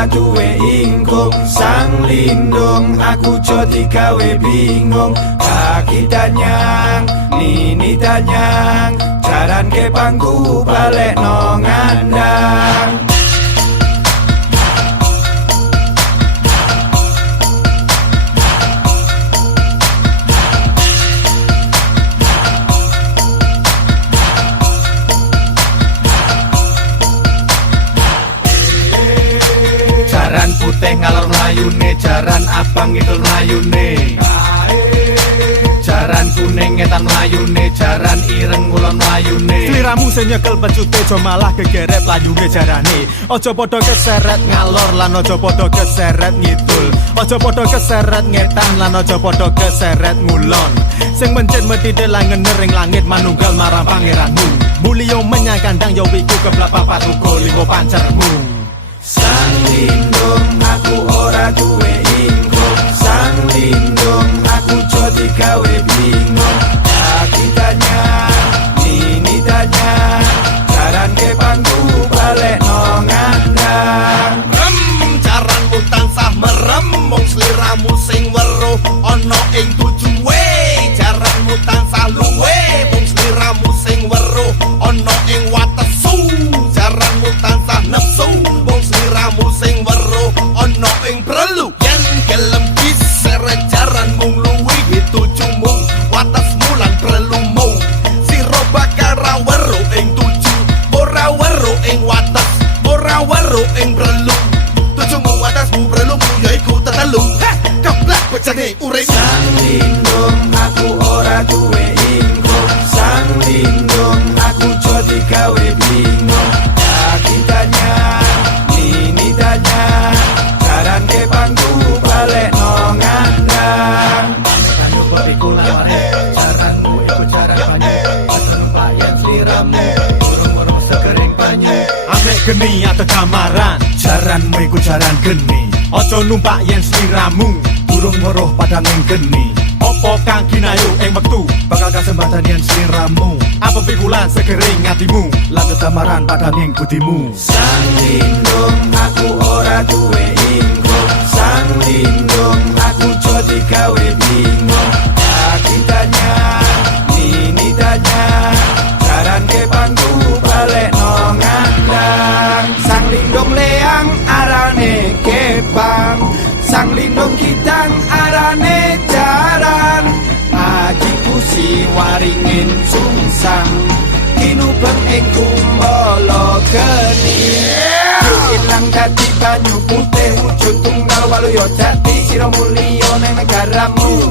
ora duwe ingkung. Sang lindung aku jo digawe bingung. Kaki tanyang, nini tanyang, jaran ke pangku balik no ngandang. Jaran putih ngalor mlayune, jaran abang ngidul mlayune. Jaran kuning ngetan mlayune, jaran ireng ngulon mlayune. Sliramu sing nyekel pecute jo malah gegeret layune jarane. Aja padha keseret ngalor lan aja padha keseret ngidul. Aja padha keseret ngetan lan aja padha keseret ngulon. Sing mencit medhite lan ngener ing langit manunggal marang pangeranmu. Mulya menyang kandang ya wiku keblak papat uga limo pancermu. Sang lindung aku ora duwe ingkung. Sang lindung aku jo digawe bingung. Kaki tanyang, nini tanyang, jaran ke pangku balik no ngandang. Jaranmu tansah merem, mung sliramu sing weruh ana ing tujuwe. Jaranmu tansah luwe, mung sliramu sing weruh ana ing watesu. Jaranmu tansah nepsu, mung sliramu sing weruh ana ing prelu. Yen gelem diseret jaran mung luwihi tujumu, watasmu lan prelumu. Sira bakal ra weruh ing tuju, ora weruh ing wates, ora weruh ing prelu. Tujumu watasmu prelumu yaiku tetelu. Keblak bejane urip. Sang lindung aku ora duwe ingkung. Sang lindung aku jo digawe bingung. Kaki tanyang, nini tanyang, jaran ke pangku balik no ngandang. Banyu botiku laware, jaranmu iku jaran banyu. Aja numpak yen sliramu, urung-urung sekering banyu. Ambek geni atau kamaran, Jaranmu iku jaran geni. aja numpak yen sliramu Durung weruh padang ing geni. opo kang ginayu ing wektu. Bakal kesempatan yen sliramu, Apa pikulan segering atimu. lan ketamaran padang ing budimu. Sang lindung aku ora duwe ingkung. Sang lindung aku jo digawe bingung. Kaki tanyang, nini tanyang, jaran ke pangku balik no ngandang. Sang lindung leang arane kepang. Sang lindung kitang arane jaran. Ajiku si waringin sungsang, kinubeng ing kumbala geni. Ilang dadi banyu putih, wujud tunggal waluya jati. Sira mulya ning negaramu,